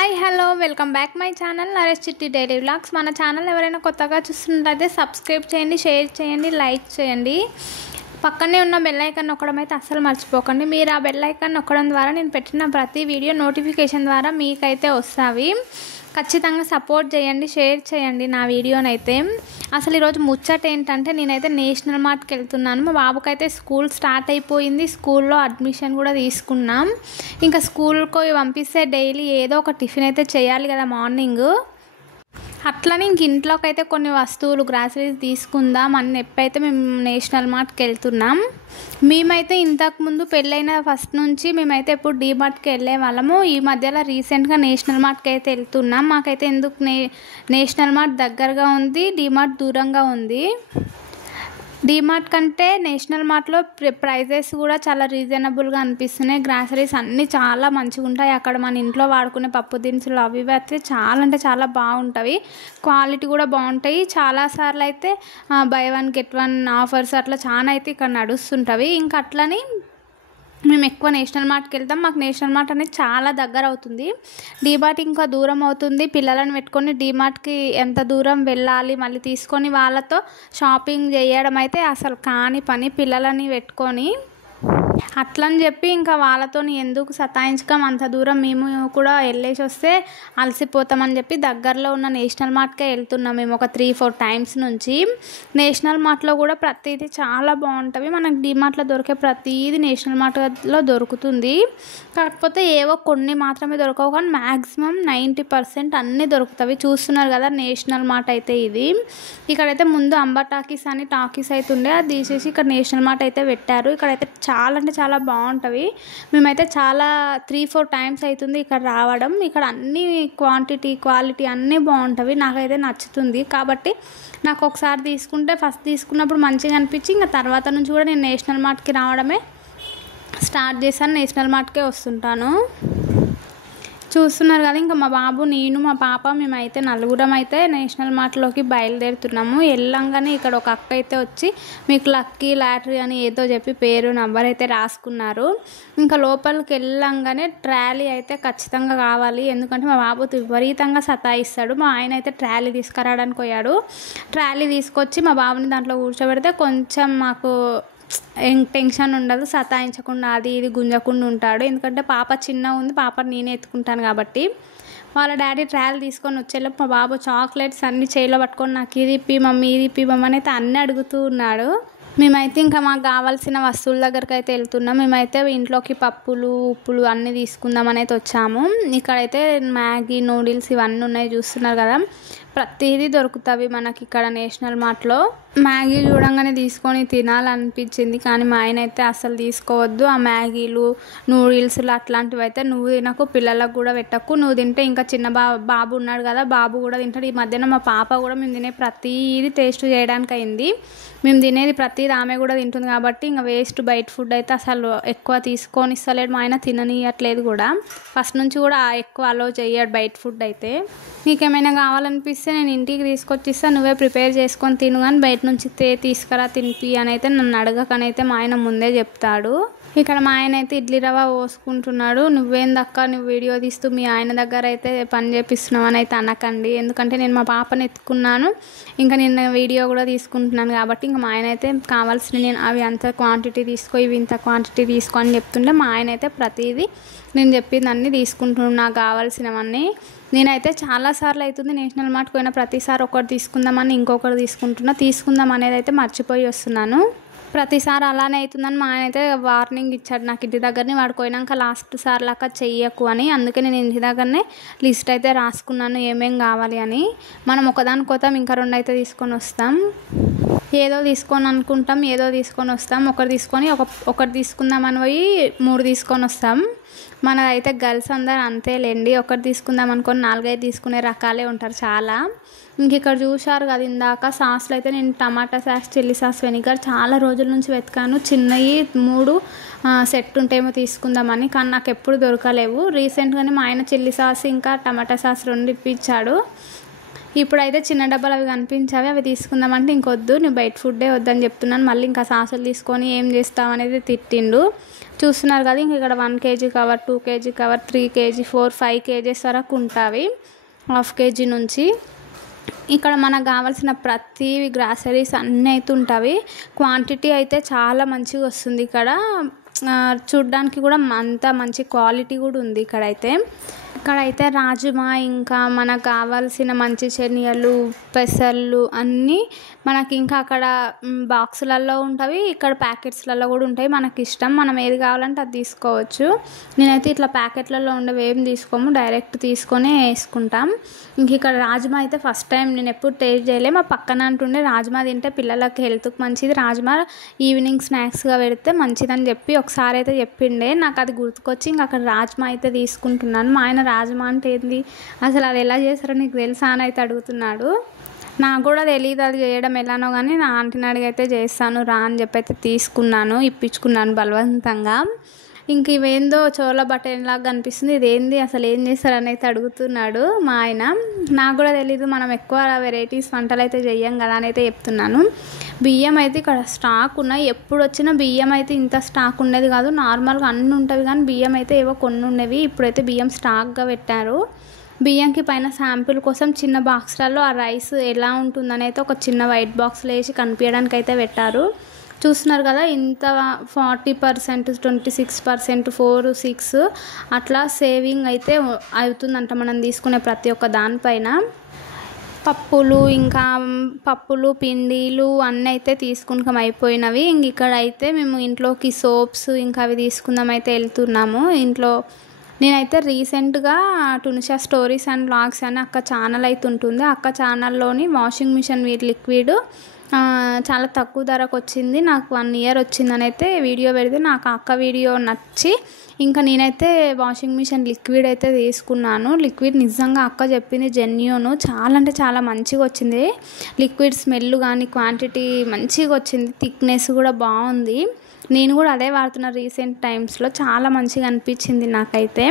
Hi hello welcome back my channel Naresh చిట్టి daily vlogs. మన channel ఎవరైనా కొత్తగా చూస్తున్నట్లయితే సబ్స్క్రైబ్ చేయండి, షేర్ చేయండి, లైక్ చేయండి. పక్కనే ఉన్న బెల్ ఐకాన్ నొక్కడం అయితే అస్సలు మర్చిపోకండి. మీరు ఆ బెల్ ఐకాన్ నొక్కడం ద్వారా నేను పెట్టిన ప్రతి వీడియో నోటిఫికేషన్ ద్వారా మీకైతే వస్తాయి. ఖచ్చితంగా సపోర్ట్ చేయండి, షేర్ చేయండి నా వీడియోనైతే. అసలు ఈరోజు ముచ్చట ఏంటంటే నేనైతే నేషనల్ మార్ట్కి వెళ్తున్నాను. మా బాబుకైతే స్కూల్ స్టార్ట్ అయిపోయింది. స్కూల్లో అడ్మిషన్ కూడా తీసుకున్నాం. ఇంకా స్కూల్కి పంపిస్తే డైలీ ఏదో ఒక టిఫిన్ అయితే చేయాలి కదా మార్నింగ్. అట్లనే ఇంక ఇంట్లోకి అయితే కొన్ని వస్తువులు గ్రాసరీస్ తీసుకుందాం అని ఎప్పుడైతే మేము నేషనల్ మార్ట్కి వెళ్తున్నాం. మేమైతే ఇంతకుముందు పెళ్ళైన ఫస్ట్ నుంచి మేమైతే ఎప్పుడు డీమార్ట్కి వెళ్ళే వాళ్ళము. ఈ మధ్యలో రీసెంట్గా నేషనల్ మార్ట్కి అయితే వెళ్తున్నాం. మాకైతే ఎందుకు నేషనల్ మార్ట్ దగ్గరగా ఉంది, డీమార్ట్ దూరంగా ఉంది. డీమార్ట్ కంటే నేషనల్ మార్ట్లో ప్రైజెస్ కూడా చాలా రీజనబుల్గా అనిపిస్తున్నాయి. గ్రాసరీస్ అన్నీ చాలా మంచిగా ఉంటాయి. అక్కడ మన ఇంట్లో వాడుకునే పప్పు దినుసులు అవి అయితే చాలా అంటే చాలా బాగుంటాయి. క్వాలిటీ కూడా బాగుంటాయి. చాలాసార్లు అయితే by one get one offers అట్లా చాలా అయితే ఇక్కడ నడుస్తుంటాయి. ఇంకా అట్లని మేము ఎక్కువ నేషనల్ మార్ట్కి వెళ్తాం. మాకు నేషనల్ మార్ట్ అనేది చాలా దగ్గర అవుతుంది. డీమార్ట్ ఇంకా దూరం అవుతుంది. పిల్లలను పెట్టుకొని డీమార్ట్కి ఎంత దూరం వెళ్ళాలి, మళ్ళీ తీసుకొని వాళ్ళతో షాపింగ్ చేయడం అయితే అసలు కాని పని. పిల్లలని పెట్టుకొని అట్లని చెప్పి ఇంకా వాళ్ళతో ఎందుకు సతాయించకం, అంత దూరం మేము కూడా వెళ్ళేసి వస్తే అలసిపోతామని చెప్పి దగ్గరలో ఉన్న నేషనల్ మార్ట్కే వెళ్తున్నాం మేము ఒక 3-4 టైమ్స్ నుంచి. నేషనల్ మార్ట్లో కూడా ప్రతిదీ చాలా బాగుంటుంది. మనకు డీమార్ట్లో దొరికే ప్రతిదీ నేషనల్ మార్ట్లో దొరుకుతుంది. కాకపోతే ఏవో కొన్ని మాత్రమే దొరకవు, కానీ మ్యాక్సిమం 90% అన్నీ దొరుకుతాయి. చూస్తున్నారు కదా నేషనల్ మార్ట్ అయితే ఇది. ఇక్కడైతే ముందు అంబా టాకీస్ అని టాకీస్ అయితే ఉండే, అది తీసేసి ఇక్కడ నేషనల్ మార్ట్ అయితే పెట్టారు. ఇక్కడైతే చాలా అంటే చాలా బాగుంటుంది. మేమైతే చాలా 3-4 టైమ్స్ అవుతుంది ఇక్కడ రావడం. ఇక్కడ అన్ని క్వాలిటీ అన్నీ బాగుంటాయి. నాకైతే నచ్చుతుంది. కాబట్టి నాకు ఒకసారి తీసుకుంటే ఫస్ట్ తీసుకున్నప్పుడు మంచిగా అనిపించి ఇంకా తర్వాత నుంచి కూడా నేను నేషనల్ మార్ట్కి రావడమే స్టార్ట్ చేశాను. నేషనల్ మార్ట్కే వస్తుంటాను. చూస్తున్నారు కదా, ఇంకా మా బాబు, నేను, మా పాప, మేమైతే నలుగురం అయితే నేషనల్ మార్ట్లోకి బయలుదేరుతున్నాము. వెళ్ళంగానే ఇక్కడ ఒక అక్క అయితే వచ్చి మీకు లక్కీ లాటరీ అని ఏదో చెప్పి పేరు నంబర్ అయితే రాసుకున్నారు. ఇంకా లోపలికి వెళ్ళంగానే ట్రాలీ అయితే ఖచ్చితంగా కావాలి, ఎందుకంటే మా బాబు విపరీతంగా సతాయిస్తాడు. మా ఆయన అయితే ట్రాలీ తీసుకురావడానికి పోయాడు. ట్రాలీ తీసుకొచ్చి మా బాబుని దాంట్లో కూర్చోబెడితే కొంచెం మాకు టెన్షన్ ఉండదు, సతాయించకుండా అది ఇది గుంజకుండా ఉంటాడు. ఎందుకంటే పాప చిన్న ఉంది, పాప నేనే ఎత్తుకుంటాను కాబట్టి. వాళ్ళ డాడీ ట్రాయల్ తీసుకొని వచ్చేలోపు మా బాబు చాక్లెట్స్ అన్నీ చేయిలో పట్టుకొని నాకు ఇది ఇప్పి మమ్మీ, ఇది ఇప్పి మమ్మీ అయితే అన్నీ అడుగుతూ ఉన్నాడు. మేమైతే ఇంకా మాకు కావాల్సిన వస్తువుల దగ్గరికి అయితే వెళ్తున్నాం. మేమైతే ఇంట్లోకి పప్పులు, ఉప్పులు అన్నీ తీసుకుందామని అయితే వచ్చాము. ఇక్కడైతే మ్యాగీ, నూడిల్స్ ఇవన్నీ ఉన్నాయి, చూస్తున్నారు కదా. ప్రతిదీ దొరుకుతాయి మనకి ఇక్కడ నేషనల్ మార్ట్లో. మ్యాగీ చూడంగానే తీసుకొని తినాలనిపించింది, కానీ మా ఆయన అయితే అసలు తీసుకోవద్దు. ఆ మ్యాగీలు, నూడిల్స్లు అట్లాంటివి అయితే నువ్వు తినకు, పిల్లలకు కూడా పెట్టకు. నువ్వు తింటే ఇంకా చిన్న బాబు ఉన్నాడు కదా, బాబు కూడా తింటాడు. ఈ మధ్యన మా పాప కూడా మేము తినే ప్రతిదీ టేస్ట్ చేయడానికి అయింది. మేము తినేది ప్రతిదీ ఆమె కూడా తింటుంది కాబట్టి ఇంకా వేస్ట్ బయట ఫుడ్ అయితే అసలు ఎక్కువ తీసుకొని ఇస్తలేడు. మా ఆయన తిననియట్లేదు కూడా. ఫస్ట్ నుంచి కూడా ఎక్కువ అలో చేయడు బయట ఫుడ్ అయితే. నీకేమైనా కావాలనిపిస్తే నేను ఇంటికి తీసుకొచ్చిస్తాను, నువ్వే ప్రిపేర్ చేసుకొని తిను, కానీ బయట నుంచి తీసుకురా తినిపి అని అయితే నన్ను అడగకనైతే మా ఆయన ముందే చెప్తాడు. ఇక్కడ మా ఆయన అయితే ఇడ్లీ రవ్వ పోసుకుంటున్నాడు. నువ్వేందక్క నువ్వు వీడియో తీస్తూ మీ ఆయన దగ్గర అయితే పని చేపిస్తున్నావు అని అయితే అనకండి, ఎందుకంటే నేను మా పాపని ఎత్తుకున్నాను, ఇంకా నిన్న వీడియో కూడా తీసుకుంటున్నాను కాబట్టి. ఇంకా మా ఆయన అయితే కావాల్సిన నేను అవి అంత క్వాంటిటీ తీసుకో, ఇవి ఇంత క్వాంటిటీ తీసుకో అని చెప్తుంటే మా ఆయన అయితే ప్రతిదీ నేను చెప్పిందన్నీ తీసుకుంటున్నాను, నాకు కావాల్సినవన్నీ. నేనైతే చాలాసార్లు అవుతుంది నేషనల్ మార్ట్కి పోయిన ప్రతిసారి ఒకటి తీసుకుందామని ఇంకొకటి తీసుకుందాం అనేది అయితే మర్చిపోయి వస్తున్నాను. ప్రతిసారి అలానే అవుతుందని మా ఆయన అయితే వార్నింగ్ ఇచ్చాడు నాకు ఇంటి దగ్గరనే. వాడుకోయినాక లాస్ట్ సార్ లాగా చెయ్యకు అని. అందుకే నేను ఇంటి దగ్గరనే లిస్ట్ అయితే రాసుకున్నాను ఏమేం కావాలి అని. మనం ఒకదానికి పోతాం, ఇంకా 2 అయితే తీసుకొని వస్తాం. ఏదో తీసుకొని అనుకుంటాం, ఏదో తీసుకొని వస్తాం. ఒకటి తీసుకుందామని పోయి 3 తీసుకొని వస్తాం. మనదైతే గర్ల్స్ అందరు అంతేలేండి, ఒకటి తీసుకుందాం అనుకొని 4-5 తీసుకునే రకాలే ఉంటారు చాలా. ఇంక ఇక్కడ చూశారు కదా ఇందాక సాస్లు అయితే నేను టమాటా సాస్, చిల్లీ సాస్, వెనిగర్ చాలా రోజుల నుంచి వెతికాను. చిన్నవి 3 సెట్ ఉంటేమో తీసుకుందామని, కానీ నాకు ఎప్పుడు దొరకలేవు. రీసెంట్గానే మా ఆయన చిల్లీ సాస్ ఇంకా టమాటా సాస్ 2 ఇప్పించాడు. ఇప్పుడైతే చిన్న డబ్బాలు అవి కనిపించావి, అవి తీసుకుందామంటే ఇంకొద్దు, నువ్వు బయట ఫుడ్డే వద్దని చెప్తున్నాను, మళ్ళీ ఇంకా సాసులు తీసుకొని ఏం చేస్తావు అనేది తిట్టిండు. చూస్తున్నారు కదా, ఇంక ఇక్కడ 1 kg cover, 2 kg cover, 3 kg 4 5 kgs వరకు ఉంటాయి, ½ kg నుంచి. ఇక్కడ మనకు కావాల్సిన ప్రతి గ్రాసరీస్ అన్నీ అయితే ఉంటాయి. క్వాంటిటీ అయితే చాలా మంచిగా వస్తుంది ఇక్కడ, చూడ్డానికి కూడా అంత మంచి క్వాలిటీ కూడా ఉంది ఇక్కడైతే రాజ్మా, ఇంకా మనకు కావాల్సిన మంచి శనగలు, పెసర్లు అన్నీ మనకి ఇంకా అక్కడ బాక్సులలో ఉంటాయి, ఇక్కడ ప్యాకెట్స్లలో కూడా ఉంటాయి. మనకి ఇష్టం, మనం ఏది కావాలంటే అది తీసుకోవచ్చు. నేనైతే ఇట్లా ప్యాకెట్లలో ఉండేవి ఏం తీసుకోము, డైరెక్ట్ తీసుకొని వేసుకుంటాం. ఇంక ఇక్కడ రాజ్మా అయితే ఫస్ట్ టైం, నేను ఎప్పుడు టేస్ట్ చేయలే. మా పక్కన అంటుండే రాజ్మా తింటే పిల్లలకి హెల్త్కి మంచిది, రాజ్మా ఈవినింగ్ స్నాక్స్గా పెడితే మంచిదని చెప్పి ఒకసారి అయితే చెప్పిండే. నాకు అది గుర్తుకొచ్చి ఇంక అక్కడ రాజ్మా అయితే తీసుకుంటున్నాను. మా ఆయన రాజ్మా అంటే ఏంది, అసలు అది ఎలా చేస్తారో నీకు తెలుసా అని అయితే అడుగుతున్నాడు. నాకు కూడా తెలియదు అది చేయడం ఎలానో, కానీ నా ఆంటీని అడిగైతే చేస్తాను రా అని చెప్పి అయితే తీసుకున్నాను, ఇప్పించుకున్నాను బలవంతంగా. ఇంక ఇవేందో చోళ బటన్లాగా కనిపిస్తుంది, ఇదేంది అసలు ఏం చేస్తారని అయితే అడుగుతున్నాడు మా ఆయన. నాకు కూడా తెలీదు, మనం ఎక్కువ వెరైటీస్ వంటలు అయితే చెయ్యం కదా అని అయితే చెప్తున్నాను. బియ్యం అయితే ఇక్కడ స్టాక్ ఉన్నాయి, ఎప్పుడు వచ్చినా బియ్యం అయితే ఇంత స్టాక్ ఉండేది కాదు, నార్మల్గా అన్నీ ఉంటుంది కానీ బియ్యం అయితే ఏవో కొన్ని ఉండేవి. ఇప్పుడైతే బియ్యం స్టాక్గా పెట్టారు. బియ్యంకి పైన శాంపిల్ కోసం చిన్న బాక్స్లలో ఆ రైస్ ఎలా ఉంటుందని అయితే ఒక చిన్న వైట్ బాక్స్లో వేసి కనిపించడానికి అయితే పెట్టారు. చూస్తున్నారు కదా, ఇంత 40%, 26%, 4, 6 అట్లా సేవింగ్ అయితే అవుతుందంట మనం తీసుకునే ప్రతి ఒక్క దానిపైన. పప్పులు పిండిలు అన్నీ అయితే తీసుకుంటాం అయిపోయినవి. ఇంక ఇక్కడైతే మేము ఇంట్లోకి సోప్స్ ఇంకా అవి తీసుకుందాం అయితే వెళ్తున్నాము. ఇంట్లో నేనైతే రీసెంట్గా టునిషా స్టోరీస్ అండ్ వ్లాగ్స్ అని అక్క ఛానల్ అయితే ఉంటుంది, అక్క ఛానల్లోని వాషింగ్ మిషన్ లిక్విడ్ చాలా తక్కువ ధరకు వచ్చింది, నాకు 1 year వచ్చిందని అయితే వీడియో పెడితే నాకు అక్క వీడియో నచ్చి ఇంకా నేనైతే వాషింగ్ మిషన్ లిక్విడ్ అయితే తీసుకున్నాను. లిక్విడ్ నిజంగా అక్క చెప్పింది జెన్యూన్, చాలా అంటే చాలా మంచిగా వచ్చింది. లిక్విడ్ స్మెల్ కానీ క్వాంటిటీ మంచిగా వచ్చింది, థిక్నెస్ కూడా బాగుంది. నేను కూడా అదే వాడుతున్నా రీసెంట్ టైమ్స్లో, చాలా మంచిగా అనిపించింది నాకైతే.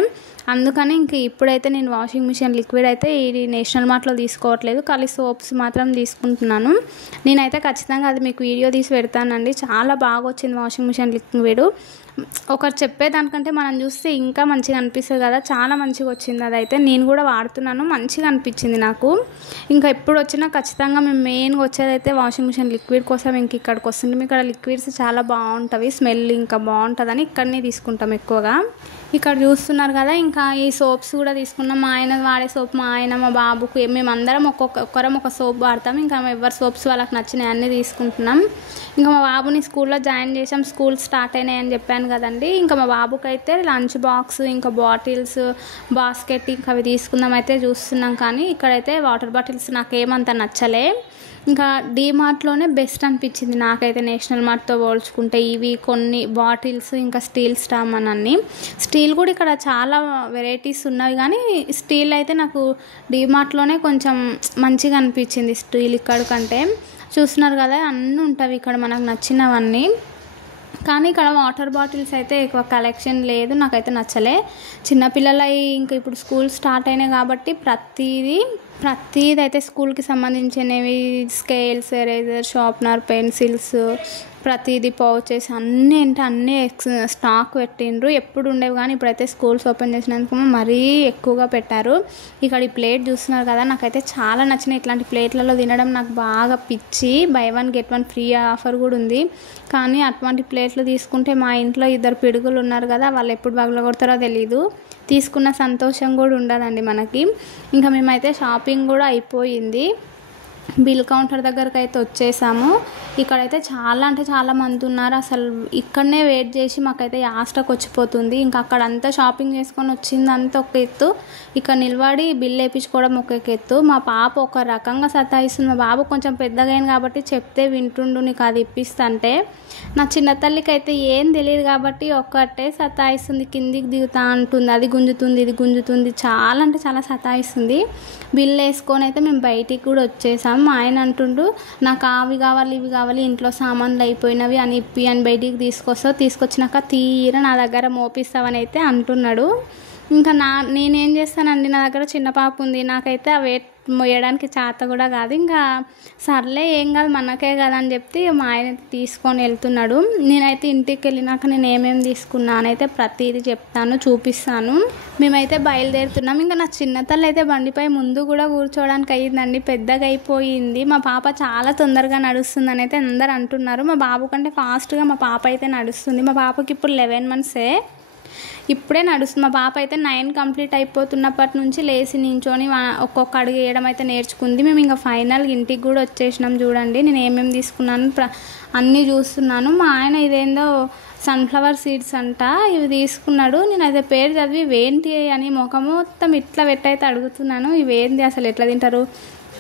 అందుకని ఇంక ఇప్పుడైతే నేను వాషింగ్ మిషన్ లిక్విడ్ అయితే ఈ నేషనల్ మార్ట్లో తీసుకోవట్లేదు, ఖాళీ సోప్స్ మాత్రం తీసుకుంటున్నాను. నేనైతే ఖచ్చితంగా అది మీకు వీడియో తీసి పెడతానండి, చాలా బాగా వచ్చింది వాషింగ్ మిషన్ లిక్విడ్. ఒకరు చెప్పేదానికంటే మనం చూస్తే ఇంకా మంచిగా అనిపిస్తుంది కదా, చాలా మంచిగా వచ్చింది. అదైతే నేను కూడా వాడుతున్నాను, మంచిగా అనిపించింది నాకు. ఇంకా ఎప్పుడు వచ్చినా ఖచ్చితంగా మేము మెయిన్గా వచ్చేదైతే వాషింగ్ మిషన్ లిక్విడ్ కోసం. ఇంక ఇక్కడికి వస్తుంటే ఇక్కడ లిక్విడ్స్ చాలా బాగుంటాయి, స్మెల్ ఇంకా బాగుంటుందని ఇక్కడనే తీసుకుంటాం ఎక్కువగా. ఇక్కడ చూస్తున్నారు కదా, ఇంకా ఈ సోప్స్ కూడా తీసుకున్నాం. మా ఆయన వాడే సోప్, మా ఆయన మా బాబుకు, మేమందరం ఒక్కొక్కరం ఒక సోప్ వాడతాం. ఇంకా ఎవరి సోప్స్ వాళ్ళకి నచ్చినాయి అన్నీ తీసుకుంటున్నాం. ఇంకా మా బాబుని స్కూల్లో జాయిన్ చేసాం, స్కూల్ స్టార్ట్ అయినాయి అని చెప్పాను కదండి. ఇంకా మా బాబుకి అయితే లంచ్ బాక్స్, ఇంకా బాటిల్స్, బాస్కెట్ ఇంకా అవి తీసుకుందాం అయితే చూస్తున్నాం. కానీ ఇక్కడైతే వాటర్ బాటిల్స్ నాకేమంత నచ్చలే. ఇంకా డీమార్ట్లోనే బెస్ట్ అనిపించింది నాకైతే నేషనల్ మార్ట్తో పోల్చుకుంటే. ఇవి కొన్ని బాటిల్స్, ఇంకా స్టీల్ స్టామన్ అన్నీ. స్టీల్ కూడా ఇక్కడ చాలా వెరైటీస్ ఉన్నవి, కానీ స్టీల్ అయితే నాకు డీమార్ట్లోనే కొంచెం మంచిగా అనిపించింది స్టీల్ ఇక్కడ కంటే. చూస్తున్నారు కదా, అన్నీ ఉంటాయి ఇక్కడ మనకు నచ్చినవన్నీ. కానీ ఇక్కడ వాటర్ బాటిల్స్ అయితే ఎక్కువ కలెక్షన్ లేదు, నాకైతే నచ్చలే. చిన్నపిల్లలవి ఇంకా ఇప్పుడు స్కూల్ స్టార్ట్ అయినాయి కాబట్టి ప్రతిదీ అయితే స్కూల్కి సంబంధించినవి, స్కేల్స్, ఎరేజర్, షార్ప్నర్, పెన్సిల్స్, ప్రతిదీ పౌచెస్ అన్నీ అంటే అన్నీ స్టాక్ పెట్టిండ్రు. ఎప్పుడు ఉండేవి కానీ ఇప్పుడైతే స్కూల్స్ ఓపెన్ చేసినందుకు మరీ ఎక్కువగా పెట్టారు. ఇక్కడ ఈ ప్లేట్ చూస్తున్నారు కదా, నాకైతే చాలా నచ్చినాయి. ఇట్లాంటి ప్లేట్లలో తినడం నాకు బాగా పిచ్చి. బై 1 get 1 ఫ్రీ ఆఫర్ కూడా ఉంది. కానీ అటువంటి ప్లేట్లు తీసుకుంటే మా ఇంట్లో 2 పిడుగులు ఉన్నారు కదా, వాళ్ళు ఎప్పుడు పగలగొడతారో తెలీదు, తీసుకున్న సంతోషం కూడా ఉండదండి మనకి. ఇంకా మేమైతే షాపింగ్ కూడా అయిపోయింది, బిల్ కౌంటర్ దగ్గరకు అయితే వచ్చేసాము. ఇక్కడైతే చాలా అంటే చాలా మంది ఉన్నారు, అసలు ఇక్కడనే వెయిట్ చేసి మాకైతే యాస్టకు వచ్చిపోతుంది. ఇంకా అక్కడంతా షాపింగ్ చేసుకొని వచ్చిందంతా ఒక ఎత్తు, ఇక్కడ నిలబడి బిల్ వేయించుకోవడం ఒక ఎత్తు. మా పాప ఒక రకంగా సతాయిస్తుంది. మా బాబు కొంచెం పెద్దగా అయింది కాబట్టి చెప్తే వింటుండు, నీకు అది ఇప్పిస్తంటే. నా చిన్న తల్లికి అయితే ఏం తెలియదు కాబట్టి ఒక్కటే సతాయిస్తుంది, కిందికి దిగుతా అంటుంది, అది గుంజుతుంది ఇది గుంజుతుంది, చాలా అంటే చాలా సతాయిస్తుంది. బిల్ వేసుకొని అయితే మేము బయటికి కూడా వచ్చేసాం. మా ఆయన అంటుండు, నాకు అవి కావాలి ఇవి కావాలి, ఇంట్లో సామాన్లు అయిపోయినవి అని ఇప్పి అని బయటికి తీసుకొచ్చినాక తీర నా దగ్గర మోపిస్తావని అయితే అంటున్నాడు. ఇంకా నేనేం చేస్తానండి, నా దగ్గర చిన్న పాప ఉంది, నాకైతే ఆ వెయిట్ మోయడానికి చేత కూడా కాదు. ఇంకా సర్లే ఏం కాదు మనకే కదా అని చెప్పి మా ఆయన తీసుకొని వెళ్తున్నాడు. నేనైతే ఇంటికి వెళ్ళినాక నేను ఏమేమి తీసుకున్నానైతే ప్రతిదీ చెప్తాను, చూపిస్తాను. మేమైతే బయలుదేరుతున్నాం. ఇంకా నా చిన్న తల్లి అయితే బండిపై ముందు కూడా కూర్చోవడానికి అయ్యిందండి, పెద్దగా అయిపోయింది. మా పాప చాలా తొందరగా నడుస్తుందని అయితే అందరు అంటున్నారు. మా బాబు కంటే ఫాస్ట్గా మా పాప అయితే నడుస్తుంది. మా పాపకి ఇప్పుడు 11 మంత్సే, ఇప్పుడే నడుస్తుంది. మా పాప అయితే 9 కంప్లీట్ అయిపోతున్నప్పటి నుంచి లేచి నించొని ఒక్కొక్క అడుగు వేయడం అయితే నేర్చుకుంది. మేము ఇంకా ఫైనల్గా ఇంటికి కూడా వచ్చేసినాం. చూడండి నేను ఏమేమి తీసుకున్నాను అన్నీ చూస్తున్నాను. మా ఆయన ఇదేందో సన్ఫ్లవర్ సీడ్స్ అంట, ఇవి తీసుకున్నాడు. నేను అయితే పేరు చదివి ఇవేంటి అని ముఖం మొత్తం ఇట్లా పెట్టయితే అడుగుతున్నాను, ఇవేంటి అసలు ఎట్లా తింటారు,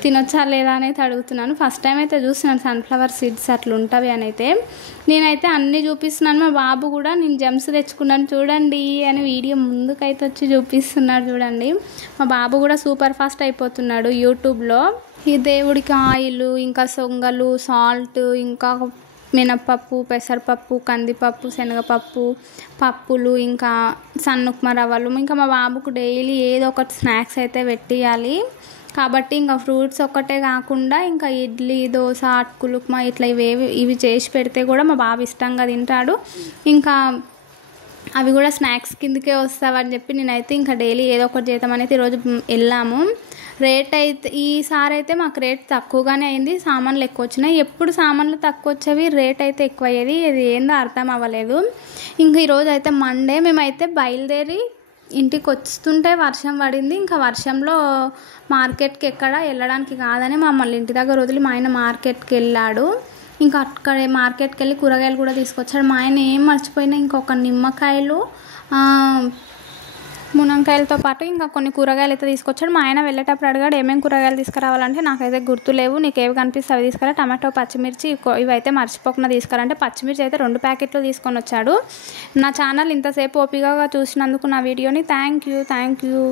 తినొచ్చా లేదా అని అయితే అడుగుతున్నాను. ఫస్ట్ టైం అయితే చూస్తున్నాను సన్ఫ్లవర్ సీడ్స్ అట్లా ఉంటుంది అని అయితే. నేనైతే అన్నీ చూపిస్తున్నాను. మా బాబు కూడా నేను జెమ్స్ తెచ్చుకున్నాను చూడండి అని వీడియో ముందుకైతే వచ్చి చూపిస్తున్నాడు చూడండి. మా బాబు కూడా సూపర్ ఫాస్ట్ అయిపోతున్నాడు యూట్యూబ్లో. ఈ దేవుడికి ఆయిల్, ఇంకా సొంగలు, సాల్ట్, ఇంకా మినప్పప్పు, పెసరపప్పు, కందిపప్పు, శనగపప్పు, పప్పులు, ఇంకా సన్నుప్మా రవ్వలు. ఇంకా మా బాబుకు డైలీ ఏదో ఒకటి స్నాక్స్ అయితే పెట్టియాలి కాబట్టి ఇంకా ఫ్రూట్స్ ఒక్కటే కాకుండా ఇంకా ఇడ్లీ, దోశ, అటుకులు, ఉప్మా ఇట్లా ఇవి చేసి పెడితే కూడా మా బాబు ఇష్టంగా తింటాడు. ఇంకా అవి కూడా స్నాక్స్ కిందకే వస్తావని చెప్పి నేనైతే ఇంకా డైలీ ఏదో ఒకటి చేద్దామనేది ఈరోజు వెళ్ళాము. రేట్ అయితే ఈసారి అయితే మాకు రేట్ తక్కువగానే అయింది, సామాన్లు ఎక్కువ వచ్చినాయి. ఎప్పుడు సామాన్లు తక్కువ వచ్చేవి, రేట్ అయితే ఎక్కువ అయ్యేది, ఇది ఏందో అర్థం అవ్వలేదు. ఇంకా ఈరోజు అయితే మండే, మేమైతే బయలుదేరి ఇంటికి వస్తుంటే వర్షం పడింది. ఇంకా వర్షంలో మార్కెట్కి ఎక్కడ వెళ్ళడానికి కాదని మమ్మల్ని ఇంటి దగ్గర వదిలి మా ఆయన మార్కెట్కి వెళ్ళాడు. ఇంకా అక్కడే మార్కెట్కి వెళ్ళి కూరగాయలు కూడా తీసుకొచ్చాడు. మా ఆయన ఏం మర్చిపోయినా ఇంకొక నిమ్మకాయలు, మునంకాయలతో పాటు ఇంకా కొన్ని కూరగాయలు అయితే తీసుకొచ్చాడు. మా ఆయన వెళ్ళేటప్పుడు అడిగాడు ఏమేమి కూరగాయలు తీసుకురావాలంటే నాకైతే గుర్తులేవు, నీకు ఏవి కనిపిస్తే అవి తీసుకురా, టమాటో, పచ్చిమిర్చి ఇవైతే మర్చిపోకుండా తీసుకురంటే పచ్చిమిర్చి అయితే 2 ప్యాకెట్లు తీసుకొని వచ్చాడు. నా ఛానల్ ఇంతసేపు ఓపికగా చూసినందుకు నా వీడియోని థ్యాంక్ యూ.